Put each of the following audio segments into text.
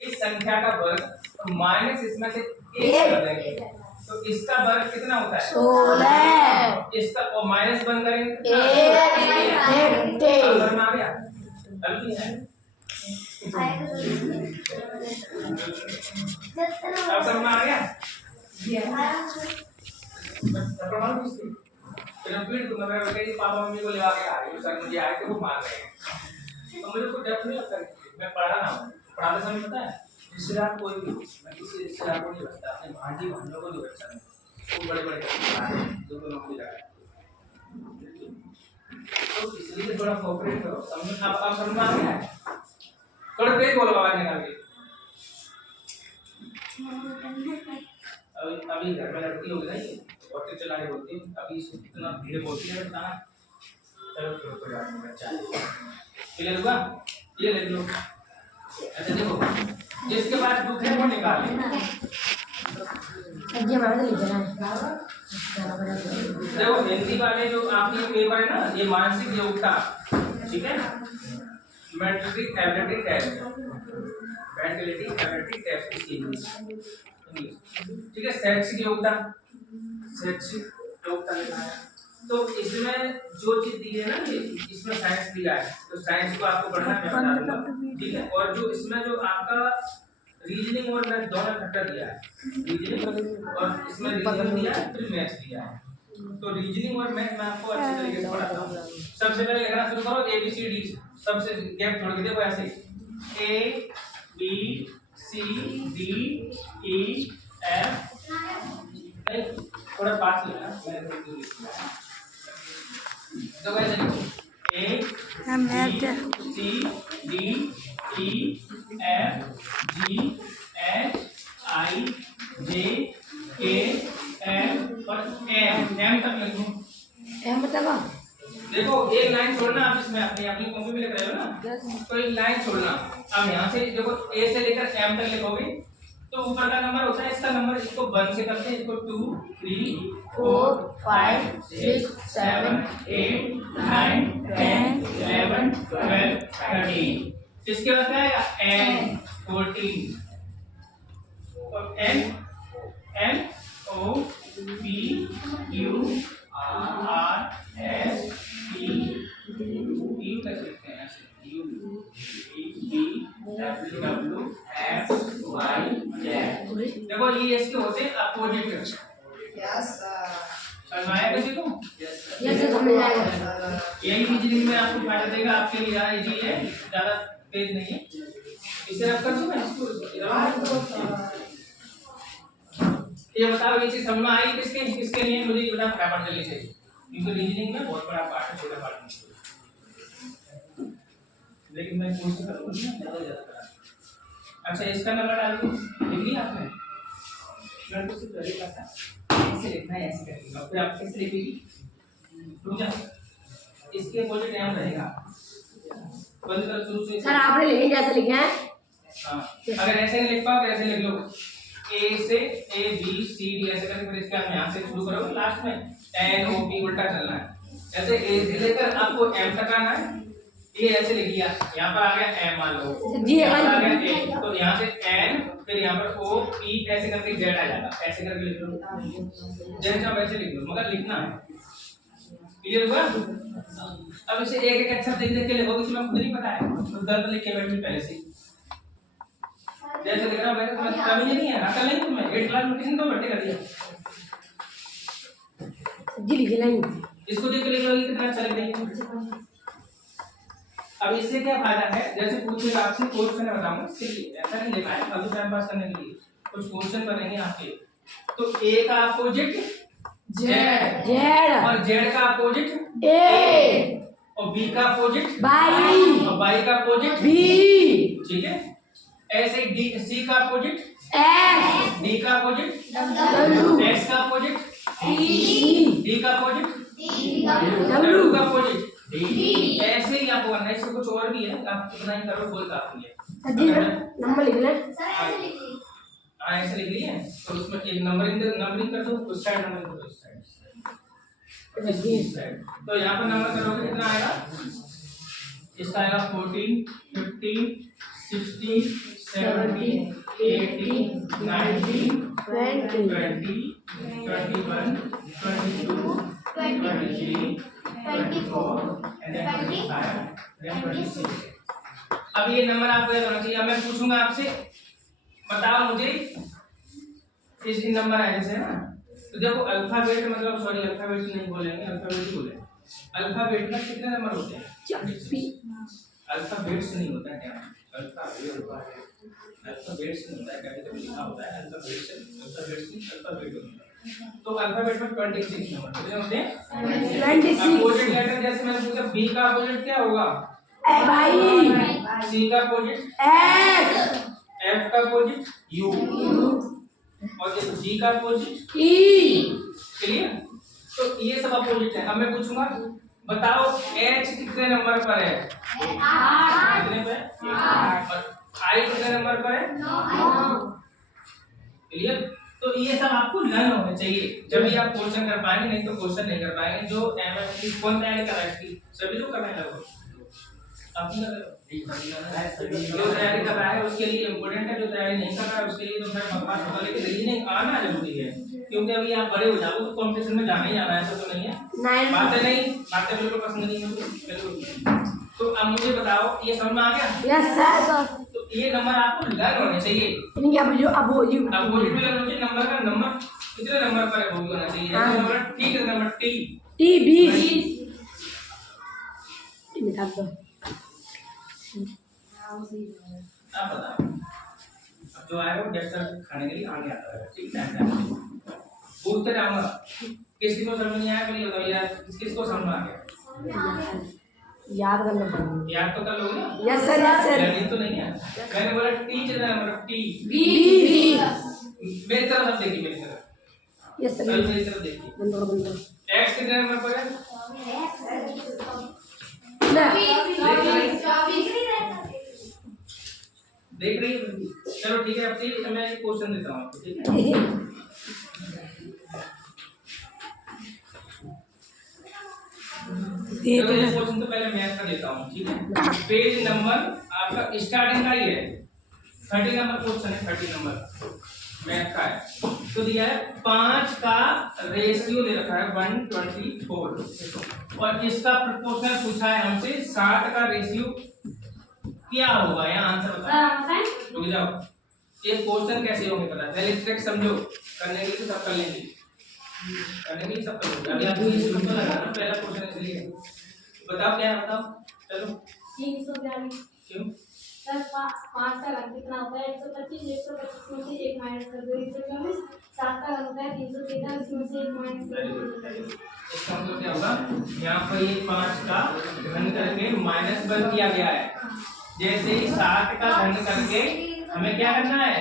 इस संख्या का वर्ग तो माइनस इसमें से एक कर देंगे तो इसका वर्ग कितना होता है 16। इसका और माइनस बंद करेंगे एक में आ गया अभी है अब समझ में आ गया फिर दूंगा मैं कहीं पापा मम्मी को लेवा के आ रही हूँ सर मुझे आए थे वो मार रहे हैं तो मुझे कुछ डर नहीं लगता मैं पढ़ा ना हूँ पढ़ाते समय पता है रिश्तेदार कोई भी मैं किसी रिश्तेदार को नहीं बचता अपने भांजी भांजों को नहीं बचता वो बड़े बड़े जो नौकरी लगा तो इसलिए थोड़ा कोऑपरेट करो समझ आप समझ में आ गया थोड़ा तेज बोलो आवाज निकाल के अभी घर में लड़की होगी ना ये औरतें चला के बोलती है अभी इतना धीरे बोलती है बताना चलो थोड़ा कोई बात नहीं अच्छा क्लियर हुआ ये ले लो अच्छा देखो जिसके पास दुख है वो निकाल ले ये हमारा लिखना है देखो हिंदी वाले जो आपके पेपर है ना ये मानसिक योग्यता ठीक है metric ability test mentality ability test इसकी इंग्लिश ठीक है शैक्षिक योग्यता लिखना है तो इसमें जो चीज दी है ना ये इसमें साइंस दिया है तो साइंस को आपको पढ़ना है मैं बता दूंगा ठीक है और जो इसमें जो आपका रीजनिंग और मैथ दोनों इकट्ठा दिया है रीजनिंग और इसमें रीजनिंग दिया है फिर मैथ्स दिया है तो रीजनिंग और मैथ मैं आपको अच्छे तरीके से पढ़ाता हूँ सबसे पहले लिखना शुरू करो ए बी सी डी सबसे गैप छोड़ के देखो ऐसे A B C D E F थोड़ा पास लेना मैंने थोड़ी दूर लिखा है तो कैसे लिखो A B C D E F G H I J K L और एम तक लिखो एम बताओ देखो एक लाइन छोड़ना आप इसमें अपनी अपनी कॉपी में लिख रहे हो ना तो एक लाइन छोड़ना अब यहाँ से देखो ए से लेकर एम तक लिखोगे तो ऊपर का नंबर होता है इसका नंबर इसको 1 से करते हैं इसको 2 3 4 5 6 7 8 9 10 11 12 13 इसके बाद क्या आएगा एन 14 और N N O P Q R S T U कैसे लिखते हैं ऐसे U D W W F Y Z देखो ये इसके होते हैं अपोजिट यस समझ आया किसी को यस समझ आएगा यही रीजनिंग में आपको फायदा देगा आपके लिए ज़्यादा इजी है ज़्यादा तेज नहीं है इसे आप कर दो ना इसको ये बताओ ये चीज समझ में आई किसके किसके लिए मुझे ये बता फटाफट जल्दी से क्योंकि रीजनिंग में बहुत बड़ा पार्ट है छोटा पार्ट नहीं लेकिन मैं कोशिश करूंगा ज़्यादा करा अच्छा इसका नंबर डाल दो लिख लिया आपने मैं तो सिर्फ पहले था ऐसे लिखना है ऐसे करेंगे फिर आप कैसे लिखेगी रुक जा इसके अपोजिट एम रहेगा बंद कर शुरू से सर आपने लिखे जैसे लिखे हैं हां अगर ऐसे नहीं लिख पाओ तो ऐसे लिख लो ए से ए बी सी डी ऐसे करके फिर इसके हम यहाँ से शुरू करोगे लास्ट में एन ओ पी उल्टा चलना है ऐसे ए से लेकर आपको एम तक आना है ये ऐसे लिख लिया यहाँ पर आ गया एम मान लो जी यहाँ पर आ गया ए तो यहाँ से एन फिर यहाँ पर ओ पी ऐसे करके जेड आ जाता ऐसे करके लिख लो जैसा वैसे लिख लो मगर लिखना है क्लियर हुआ अब इसे एक एक अक्षर देख देख के लिखोगे इसमें खुद नहीं पता है तो गलत लिख के बैठे पहले से जैसे लिख रहा वैसे तुम्हें कमी नहीं है अकल नहीं तुम्हें 8 क्लास में किसी ने तो बैठे कर दिया जी लिखे नहीं इसको देख के लिख लो कितना अच्छा लिख देंगे अब इससे क्या फायदा है जैसे पूछेगा आपसे क्वेश्चन मैं बताऊंगा सिर्फ ऐसा नहीं लिखा है फालतू टाइम पास करने के लिए कुछ क्वेश्चन बनेंगे आपके तो ए का अपोजिट जेड जेड और जेड का अपोजिट ए और बी का अपोजिट बाई और बाई का अपोजिट बी ठीक है ऐसे डी सी का अपोजिट एस डी का अपोजिट डब्ल्यू एस का अपोजिट सी डी का अपोजिट डब्ल्यू डब्ल्यू का अपोजिट डी ऐसे ही आपको करना है इसमें कुछ और भी है आप इतना ही करो बोल काफी है जी नंबर लिख ले हाँ ऐसे लिख लिए तो उसमें एक नंबरिंग कर दो उस साइड नंबरिंग कर दो उस साइड तो यहाँ पर नंबर करोगे कितना आएगा इसका आएगा 14 15 16 70, 80, 90, 20, 21, 22, 23, 24 and then 25 then 26. अब ये नंबर आपको याद होना चाहिए। अब मैं पूछूंगा आपसे, बताओ मुझे इस नंबर आने से ना, तो देखो अल्फाबेट मतलब सॉरी अल्फाबेट नहीं बोलेंगे, अल्फाबेट ही बोलेंगे। अल्फाबेट में कितने नंबर होते हैं? अल्फाबेट्स नहीं होता है क्या? अल्फाबेट्स नहीं होता है, कभी कभी लिखा होता है अल्फाबेट्स अल्फाबेट होता है। तो अल्फाबेट में 26 नंबर कितने होते हैं? 26। अपोजिट लेटर जैसे मैंने पूछा, बी का अपोजिट क्या होगा? बाई। सी का अपोजिट एफ। एफ का अपोजिट यू और जी का अपोजिट ई। क्लियर? तो ये सब अपोजिट है। अब मैं पूछूंगा, बताओ एच कितने नंबर पर है? 8। कितने पे? 8। और आई कितने नंबर पर है? 9। क्लियर? तो ये सब आपको लर्न होने चाहिए, जब भी आप क्वेश्चन कर पाएंगे, नहीं तो क्वेश्चन नहीं कर पाएंगे। जो एमएससी कौन तैयारी कर रहा है इसकी? सभी लोग कर रहे हैं लगभग। अपनी जो तैयारी कर रहा है उसके लिए इम्पोर्टेंट है, जो तैयारी नहीं कर रहा है उसके लिए तो फिर बकवास होगा। लेकिन रीजनिंग आना जरूरी है, क्योंकि अभी आप बड़े हो जाओ तो कंपटीशन में जाना ही जाना है, ऐसा तो नहीं है। बातें बिल्कुल पसंद नहीं है। तो अब मुझे बताओ, ये समझ में आ गया? Yes sir. तो ये नंबर आपको लर्न होने चाहिए। इनके अपोजिट भी लर्न होने चाहिए। नंबर का नंबर कितने नंबर पर है वो भी होना चाहिए। जैसे नंबर टी कितने नंबर? टी 20। निकाल दो। आप बताओ, अब जो आएगा वो डेस्टर खाने के लिए आगे आता है, ठीक है? पूछते जाऊंगा, किसी को समझ नहीं आया बोलिए, बताओ यार किसको समझ में आ गया? याद करना पड़ेगा। याद तो कर लोगे ना? Yes sir, yes sir. याद तो नहीं है। मैंने बोला टी कितना नंबर? टी 20। मेरी तरफ आप देखिए, मेरी तरफ। Yes sir. मेरी तरफ देखिए। बंदो एक्स कितने नंबर पर है? देख रही है? चलो ठीक है, अब से मैं एक क्वेश्चन देता हूँ आपको, ठीक है? चलो ये क्वेश्चन तो पहले मैथ का देता हूँ, ठीक है? पेज नंबर आपका स्टार्टिंग का ही है, 30 नंबर क्वेश्चन है, 30 नंबर मैथ का है। तो दिया है 5 का रेशियो दे रखा है 124 और इसका प्रोपोर्शनल पूछा है हमसे 60 का रेशियो क्या होगा? यहाँ आंसर बताओ। रुक जाओ, ये क्वेश्चन कैसे होंगे पता है? पहले ट्रिक समझो, करने के लिए सब कर लेंगे, करने के लिए सब कर लेंगे। अभी आपको ये समझ तो लगा ना पहला क्वेश्चन इसलिए। बताओ क्या है, बताओ चलो। 342। क्यों? सर 5 का घन कितना होता है? 125। 125 में से 1 माइनस कर दो, 124। 7 का घन होता है 313, इसमें से 1 माइनस कर दो। इसका मतलब क्या होगा? यहाँ पर ये 5 का घन करके माइनस 1 किया गया है। जैसे ही 7 का घन करके हमें क्या करना है?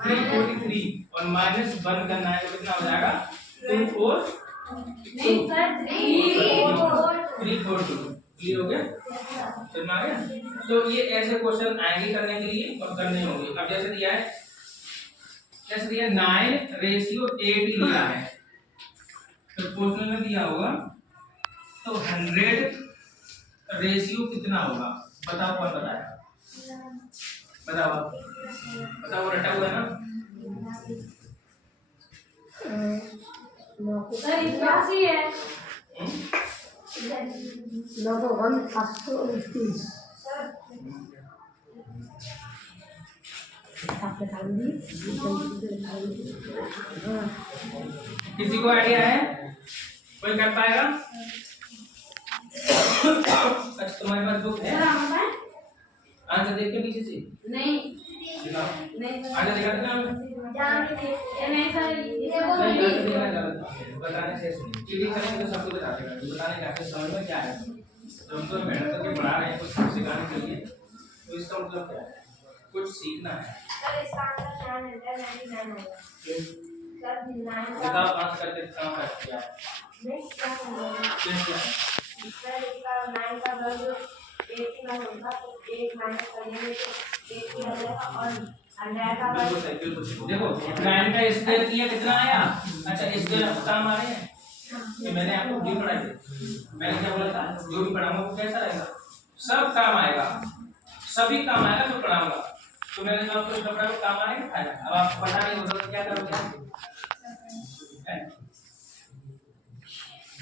343 और माइनस 1 करना है, तो कितना हो जाएगा? 342। क्लियर हो गया? समझ में आ गया? तो ये ऐसे क्वेश्चन आएंगे करने के लिए और करने होंगे। अब जैसे दिया है, 9:8 दिया है, तो क्वेश्चन में दिया होगा तो 100 रेशियो कितना होगा? बताओ, कौन बताया? बताओ आप, बताओ, रटा हुआ है ना? सर इतना सी है। 9 को 1 530 किसी को आइडिया है? कोई कर पाएगा? अच्छा, तुम्हारे पास बुक है? आंसर देख के पीछे से नहीं दिखाओ। नहीं आंसर दिखा देना। नहीं सर बताने से चीटिंग करेंगे तो सब कुछ बता देगा। बताने का आपके समझ में क्या है? तो हम तो मेहनत करके पढ़ा रहे हैं कुछ सिखाने के लिए, तो इसका मतलब क्या है? कुछ सीखना है। सर इसका आंसर 999 होगा। सर 9 बताओ आंसर करके कहां पर किया है? नेक्स्ट क्या होगा? क्या है? सर इसका 9 का वर्ग 81 होगा, तो 1 माइनस करेंगे तो 1 ही आ जाएगा और 100 का बिल्कुल वर्ग सही, बिल्कुल सही। देखो 9 का स्क्वायर किया कितना आया? अच्छा, स्क्वायर आपको काम आ रहे हैं? ये मैंने आपको भी पढ़ाई थी। मैंने क्या बोला था? जो भी पढ़ाऊंगा वो कैसा रहेगा? सब काम आएगा, सभी काम आएगा जो पढ़ाऊंगा। तो मैंने जो आपको कपड़ा को काम आने खाया, अब आपको पता नहीं होगा तो क्या करोगे हैं?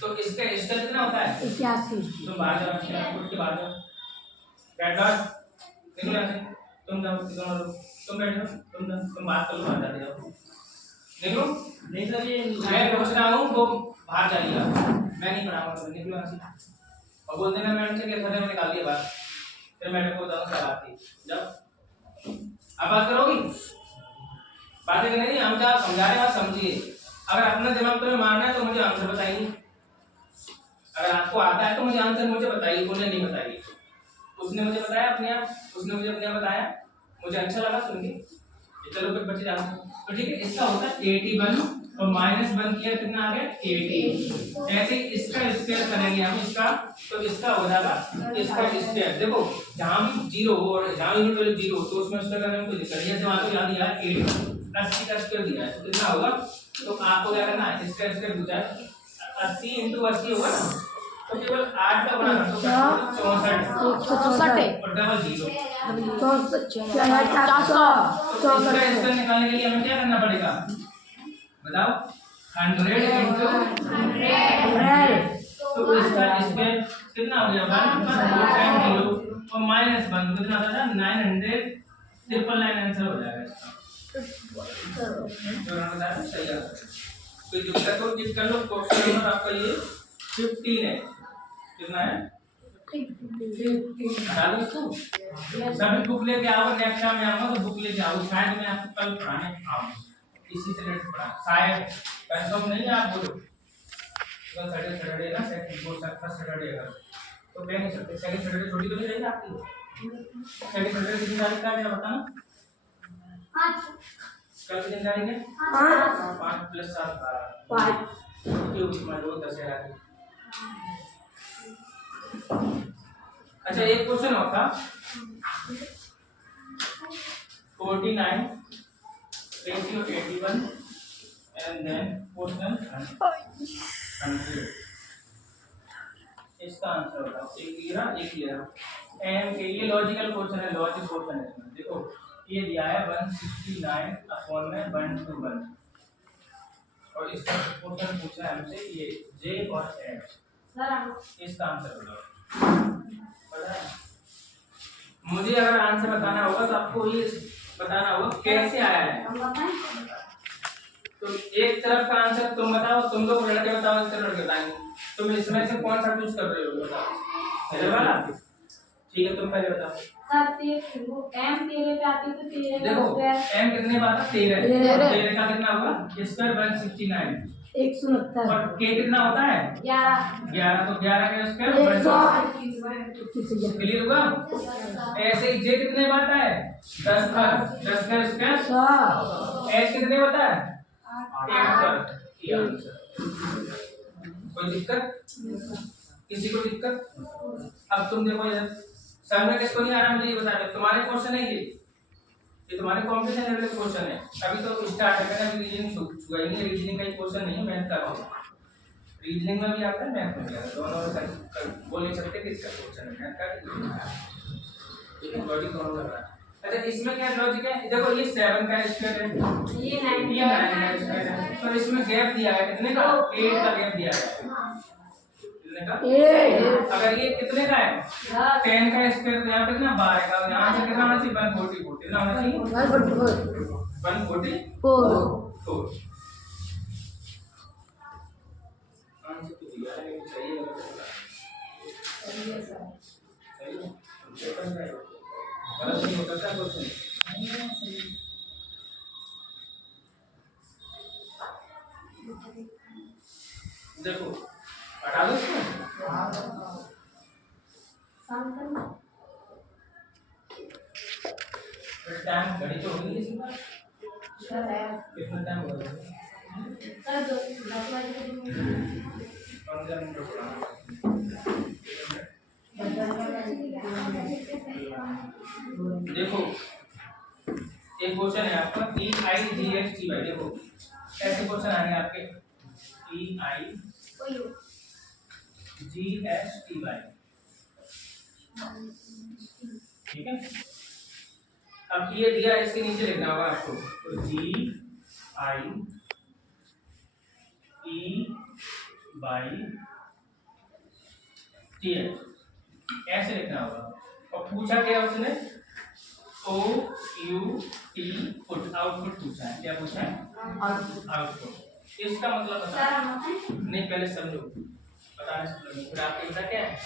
तो इसका स्टेप कितना होता है 81 तुम बाहर जाओ उठ के बाहर जाओ बैठ जाओ निकलो यहाँ से तुम जाओ तुम बैठो तुम बात कर लो बाहर जाते जाओ निकलो नहीं सर ये मैं पूछ रहा हूँ वो बाहर जाइएगा मैं नहीं पढ़ाऊंगा तो निकलो यहाँ से और बोल देना मैडम से कि सर ने निकाल दिया बात फिर मैडम को बताऊँ क्या बात थी जाओ आप बात करोगी बातें करनी नहीं हम क्या समझा रहे हैं आप समझिए अगर अपना दिमाग तुम्हें मारना है तो मुझे आंसर बताइए अगर आपको आता है तो मुझे आंसर मुझे बताइए उन्हें नहीं बताइए उसने मुझे बताया अपने आप उसने मुझे अपने आप बताया मुझे अच्छा लगा सुन के चलो फिर बच्चे जानते हैं तो ठीक है इसका होता है 81 और -1 किया कितना आ गया 80 ऐसे इसका स्क्वायर करेंगे हम इसका तो इसका हो जाएगा इसका स्क्वायर देखो जहां भी 0 हो और जहां यूनिट वैल्यू 0 हो तो उसमें स्क्वायर करने में कोई दिक्कत नहीं है जैसे वहां तो याद दिया है 80 का स्क्वायर दिया है तो कितना होगा तो आपको क्या करना है इसका स्क्वायर पूछा है 80 × 80 होगा ना तो केवल 8 का बना तो 164 और डबल 0 तो तो इसका स्क्वायर निकालने के लिए हमें क्या करना पड़ेगा बताओ 100 × 100 तो इसका स्क्वायर कितना हो गया 1 और -1 कितना आता था 900 999 आंसर हो जाएगा इसका जो मैंने बताया सही है तो जो तक को चेक कर लो क्वेश्चन नंबर आपका ये 15 है कितना है 15 हटा दो इसको सभी बुक लेके आओ नेक्स्ट टाइम में आऊंगा तो बुक लेके आओ शायद मैं आपको कल पढ़ाने आऊंगा इसी से रिलेटेड पढ़ा शायद कंफर्म नहीं है आप बोलो कल सैटरडे ना सेकंड वो फर्स्ट सैटरडे है तो कह नहीं सकते सेकंड सैटरडे छुट्टी तो नहीं रहेगी आपकी सेकंड सैटरडे कितनी तारीख का है जरा बताना कल कितनी तारीख है 5 + 7 12 क्यों मान लो दशहरा की अच्छा एक क्वेश्चन और था 49 रेशियो 81 and then क्वेश्चन 100 इसका आंसर बताओ एक क्लियर एम के ये लॉजिकल क्वेश्चन है लॉजिक क्वेश्चन है इसमें देखो ये दिया है 169/121 और इसका क्वेश्चन पूछा है हमसे ये जे और एच इसका आंसर बताओ पता है मुझे अगर आंसर बताना होगा तो आपको ये बताना होगा कैसे आया है तो एक तरफ का आंसर तुम बताओ तुम लोग लड़के बताओ एक तरफ लड़के बताएंगे तुम इसमें से कौन सा चूज कर रहे हो बताओ इधर वाला ठीक है तुम पहले बताओ सर वो m 13 पे आती है तो 13 देखो m कितने बार 13 का कितना होगा स्क्वायर 169 169 और k कितना होता है 11 तो 11 का स्क्वायर क्लियर हुआ ऐसे ही j कितने बार आता है 10 का स्क्वायर h कितने होता है 8 पर कोई दिक्कत किसी को दिक्कत अब तुम देखो इधर सर में किसको नहीं आ रहा मुझे ये बता दो तुम्हारे क्वेश्चन है ये तुम्हारे कॉम्पिटिशन लेवल के क्वेश्चन है अभी तो स्टार्ट है मैंने अभी रीजनिंग छुआ ही नहीं रीजनिंग का ही क्वेश्चन नहीं है मैथ का रीजनिंग में भी आता है मैथ में भी आता है दोनों बोल नहीं सकते कि इसका क्वेश्चन है मैथ का लेकिन लॉजिक दोनों कर रहा है अच्छा इसमें क्या लॉजिक है देखो ये 7 का स्क्वायर है ये 9 का स्क्वायर है तो इसमें गैप दिया है कितने का 8 का गैप दिया है अगर ये कितने का है 10 का स्क्वायर तो यहाँ पे कितना 12 का यहाँ से कितना होना चाहिए 144 कितना होना चाहिए 144 आंसर तो दिया है लेकिन सही है सही है गलत नहीं हो सकता कुछ नहीं देखो हटा दो इसको टाइम घड़ी तो होगी इसी बार कितना टाइम हो गया सर 10 बजे 15 मिनट रुकना देखो एक क्वेश्चन है आपका EIGHT भाई देखो ऐसे क्वेश्चन आएंगे आपके EIGHT ठीक है अब ये दिया, इसके नीचे लिखना होगा आपको, तो GIETH ऐसे लिखना होगा। और पूछा क्या उसने, OUT आउटपुट पूछा है। क्या पूछा है? आउटपुट। इसका मतलब बता नहीं, पहले समझो, बताने से पहले फिर आपके बता क्या है,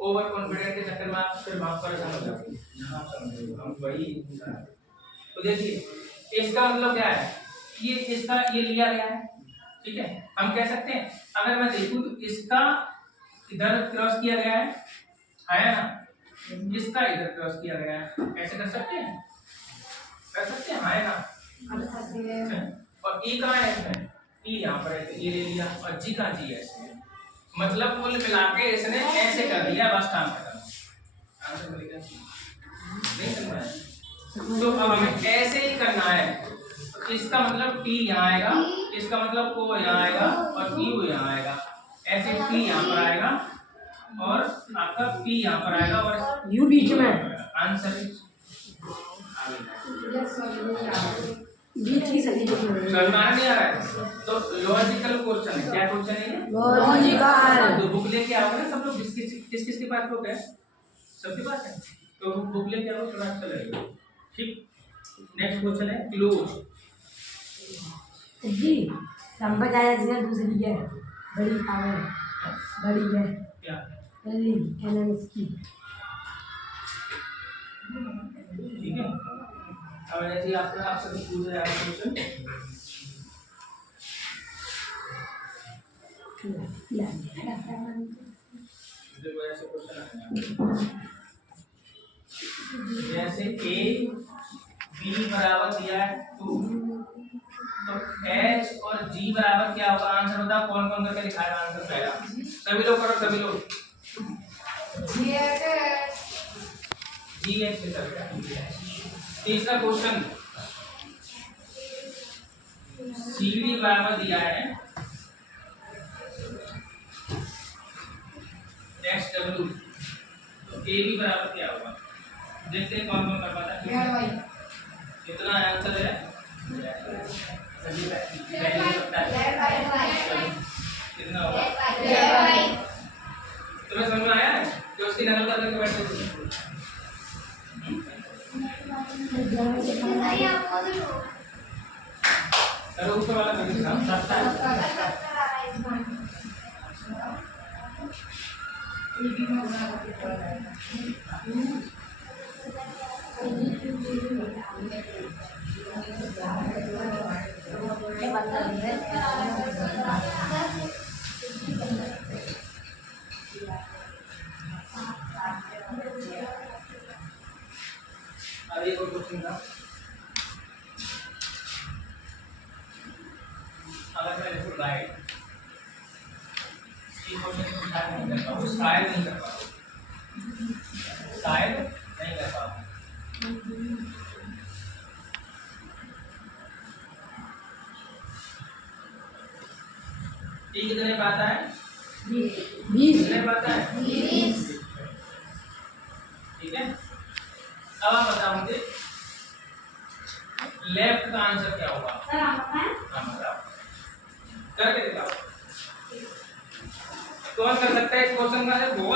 ओवर कॉन्फिडेंट के चक्कर में आप फिर वहां पर समझ जाओगे। यहाँ समझो हम वही। तो देखिए इसका मतलब क्या है, ये इसका ये लिया गया है, ठीक है। हम कह सकते हैं, अगर मैं देखूं तो इसका इधर क्रॉस किया गया है ना, इसका इधर क्रॉस किया गया है, ऐसे कर सकते हैं, कर सकते हैं, है ना। और ई कहाँ है इसमें, ई यहाँ पर है, तो ये ले लिया, और जी का जी है इसमें, मतलब कुल मिला के इसने ऐसे कर दिया, बस काम खत्म। आंसर मिलेगा नहीं समझ आया? तो अब हमें ऐसे ही करना है। इसका मतलब P यहाँ आएगा, इसका मतलब O यहाँ आएगा और U यहाँ आएगा, ऐसे P यहाँ पर आएगा और आपका P यहाँ पर आएगा और U बीच में। आंसर बीच की सही समझ में नहीं आ रहा है? तो लॉजिकल क्वेश्चन है। क्या क्वेश्चन है ये? लॉजिकल। तो बुक लेके आओगे ना सब लोग, किस किस के पास बुक है? सबके पास है, तो बुक लेके आओ, थोड़ा अच्छा लगेगा। ठीक, नेक्स्ट क्वेश्चन है क्लोज। जी संभव आया जी, दूसरी है बड़ी पावर, बड़ी है क्या? बड़ी एनएमएस की। ठीक है, अब ऐसे ही आपसे कुछ पूछ रहा है क्वेश्चन। देखो ऐसे क्वेश्चन आएंगे जैसे A B बराबर दिया है 2, तो H और G बराबर क्या होगा? आंसर बताओ, कौन कौन करके दिखाएगा आंसर पहला? सभी लोग करो, सभी लोग। GH से करते हैं। तीसरा क्वेश्चन, CD बराबर दिया है XW, तो AB बराबर क्या होगा? देखते हैं कौन कौन कर पाता है। कितना आंसर है? कितना होगा? तुम्हें समझ में आया है? जो उसकी नकल कर करके बैठे थे। चलो ऊपर वाला कर दीजिए, सस्ता है। अभी एक और क्वेश्चन था, अगर मैं लिखूं राइट, ये क्वेश्चन को शायद नहीं कर पाऊँ, शायद नहीं कर पाऊँ, शायद नहीं कर पाऊँ। ठीक, कितने पाता है? 20। कितने पाता है? 20। ठीक है, अब आप बताओ मुझे लेफ्ट का आंसर क्या होगा? हाँ बताओ, करके दिखाओ। कौन कर सकता है इस क्वेश्चन का? बहुत